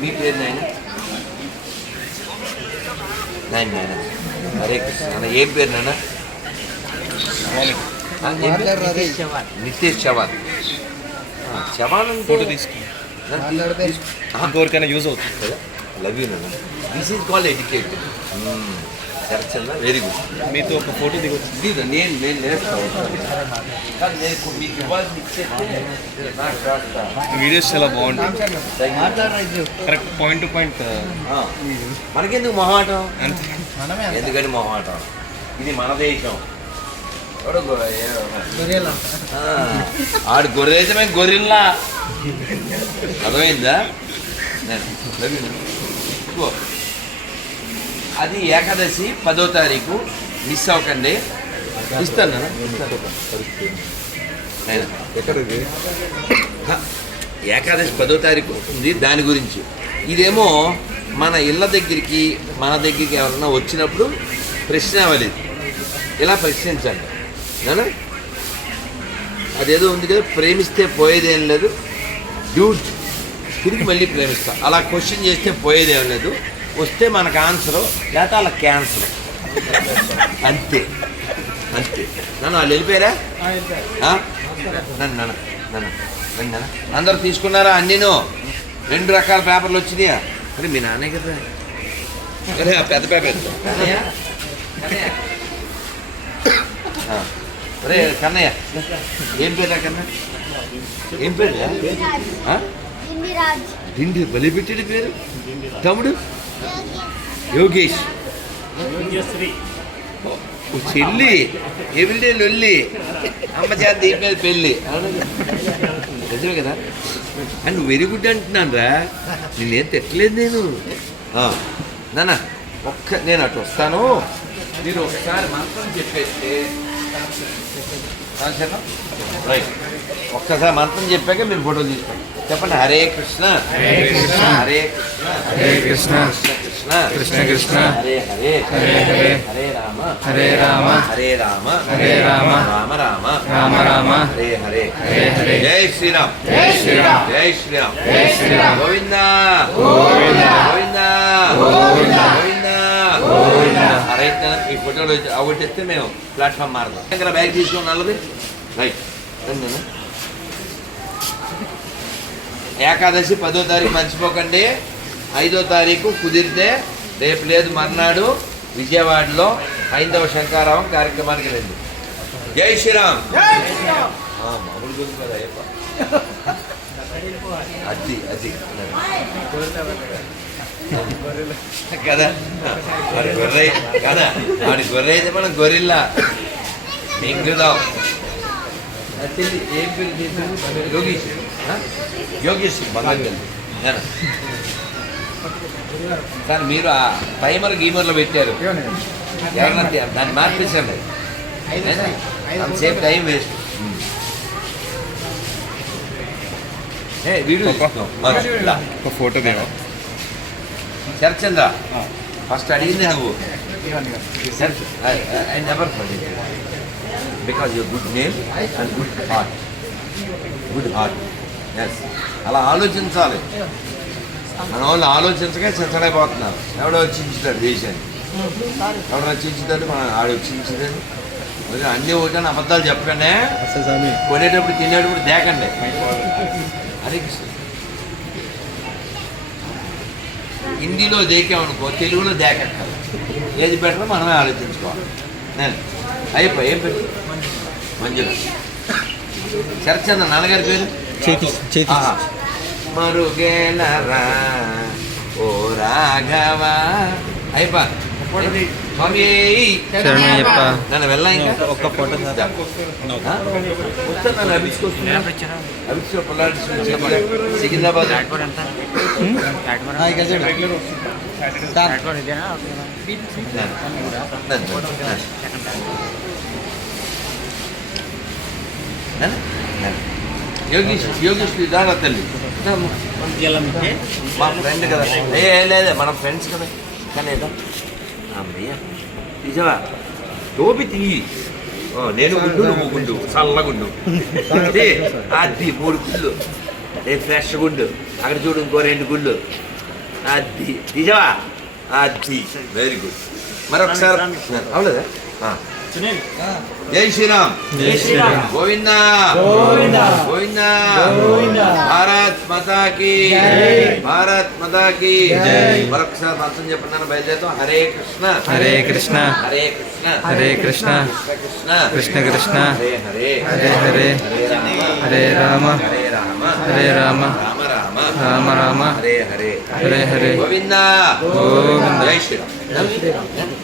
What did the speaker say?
మీ పేరు నాయన? నాయన నాయన. హరే కృష్ణ. నాన్న ఏం పేరు నాన్న? నితేష్ చవాన్. చవాన్. ఫోటో తీసుకో. ఇంకోరికైనా యూజ్ అవుతుంది లవ్ యూ నాన్న దిస్ ఈజ్ కాల్ ఎడ్యుకేటెడ్ చర్చందా వెరీ గుడ్ మీతో ఒక ఫోటో దిగొచ్చు. నేను నేను నేర్చుకోవాలి కానీ నేను మీకు ఇవ్వాల్సి ఇచ్చేస్తే వీడియోస్ చాలా బాగుంటాయి. కరెక్ట్ పాయింట్ టు పాయింట్ ఆ, మనకెందుకు మొహాటం అంతే. ఎందుకని మొహాటం ఇది మన దేశం. ఎవడో గొ- ఏ- ఆ, ఆడు గొర్రెమే గొర్రెల్లా. అర్థమైందా. అది ఏకాదశి పదో తారీఖు. మిస్ అవ్వకండి. ఇస్తాను. ఎక్కడిది? ఏకాదశి పదో తారీఖు ఉంది దాని గురించి. ఇదేమో మన ఇళ్ళ దగ్గరికి మన దగ్గరికి ఎవరన్నా వచ్చినప్పుడు ప్రశ్న అవ్వలేదు. ఇలా ప్రశ్నించండి. నానా అదేదో ఉంది కదా ప్రేమిస్తే పోయేదేం లేదు. డ్యూట్ తిరిగి మళ్ళీ ప్రేమిస్తా. అలా క్వశ్చన్ చేస్తే పోయేదేం లేదు. వస్తే మనకు ఆన్సరు లేకపోతే వాళ్ళ క్యాన్సర్ అంతే. అంతే. నన్ను వాళ్ళు వెళ్ళిపోయారా? ఆ? నన్ను నన్ను నన్ను నన్ను నన్ను. అందరు తీసుకున్నారా అన్నీను? రెండు రకాల పేపర్లు వచ్చినాయా? మరి మీ నాన్నే కదా. అరే ఆ పెద్ద పేపర్ కన్నయ్య? కన్నయ్య? ఏం పేరా కన్నయ్య? ఏం పేరు? దిండి బలి పెట్టిన పేరు? తమ్ముడు? యోగేష్. చెల్లి ఎవిడే లొల్లి. అమ్మ చేత దీని మీద పెళ్ళి. అవును నిజమే కదా? అండ్ వెరీ గుడ్ అంటున్నాను రా. నేనేం తిట్టలేదు నేను. ఆ, నాన్న ఒక్క నేను అటు వస్తాను. మీరు ఒకసారి మంత్రం చెప్పేస్తే? రైట్. ఒక్కసారి మంత్రం చెప్పాక మీరు ఫోటో తీసుకోండి. చెప్పండి హరే కృష్ణ హరే కృష్ణ. హరే కృష్ణ. హరే కృష్ణ. కృష్ణ కృష్ణ హరే హరే హరే హరే హరే రామ. హరే రామ. హరే రామ. హరే రామ. రామ రామ. రామ రామ. హరే హరే. హరే హరే. జై శ్రీరామ్. జై శ్రీరామ్. జై శ్రీరామ్. జై శ్రీరామ్. గోవింద. గోవింద. గోవింద. గోవింద. గోవింద. గోవింద. రైట్ ఈ ఫోటోలు అవగొట్టేస్తే మేము ప్లాట్ఫామ్ మారదాం. దగ్గర బ్యాగ్ తీసుకుని నల్లది? రైట్. నాన్న. ఏకాదశి పదో తారీఖు మర్చిపోకండి. ఐదో తారీఖు కుదిరితే రేపు లేదు మర్నాడు విజయవాడలో హైందవ శంకారావం కార్యక్రమానికి రండి జై శ్రీరామ్. మామూలు గురించి కదా అయ్యప్ప. అది అది. కదా? వాడి గొర్రె కదా? వాడి గొర్రె అయితే మనం గొర్రెల్లా మింగుదాం. తెలియదు ఏం పేరు? యోగీష్? యోగేష్ బంగారు కానీ మీరు ఆ టైమర్ గీమర్లో పెట్టారు. ఎవరన్నా దాన్ని మార్పించండి అంతసేపు టైం వేస్ట్. ఏ వీడియో. ఒక ఫోటో శరత్చంద్ర ఫస్ట్ అడిగింది నువ్వు. Sharat I never because your good name and good heart good heart yes అలా ఆలోచించాలి. మన వాళ్ళు ఆలోచించగా చించడైపోతున్నారు ఎవడో చించుతాడు దేశాన్ని. ఎవడో చించుతాడు మన ఆడు చించుతాడు. మరి అన్నీ ఒకటని అబద్ధాలు చెప్పకండి కొనేటప్పుడు తినేటప్పుడు దేకండి. కృష్ణ హిందీలో దేకామనుకో తెలుగులో దేకట్టాలి ఏది బెటరో మనమే ఆలోచించుకోవాలి. నేను అయిపోయి ఏం పేరు మంజుల. శరత్చంద్ర నాన్నగారి పేరు? ఆహా. మరుగేలరా? ఓ రాఘవ. అయిపో స్వామి శరణయ్యప్ప. నన్ను వెళ్ళా ఇంకా? ఒక్క ఫోటో ఆ? వస్తా నన్ను అభిచుకొస్తున్నా అభిచుకో సికింద్రాబాద్. యోగీష్ యోగీష్ దాని తల్లి. మా ఫ్రెండ్ కదా. ఏ లేదే మన ఫ్రెండ్స్ కదా. కానీ ఏదో. అమ్మయ్య. నిజమా? టోపి తీయి నేను గుండు నువ్వు గుండు. చల్లగుండు ఏ, అది మూడు గుళ్ళు. ఏ ఫ్రెష్ గుండు. అక్కడ చూడు ఇంకో రెండు గుళ్ళు. అది. నిజమా? అది. వెరీ గుడ్ మరొకసారి. అవలేదా. జై శ్రీరామ్. జై శ్రీరామ్. గోవింద. గోవింద. గోవింద. గోవింద. భారత్ మాతా కీ జై. భారత్ మాతా కీ జై. మరొకసారి మంత్రం చెప్పండి బయలుదేరుతాం హరే కృష్ణ. హరే కృష్ణ. హరే కృష్ణ. హరే కృష్ణ. కృష్ణ కృష్ణ. హరే హరే. హరే హరే. హరే రామ. హరే రామ. హరే రామ. హరే రామ. రామ రామ. రామ రామ. హరే హరే. హరే హరే. గోవింద. గోవింద. జై శ్రీరామ్.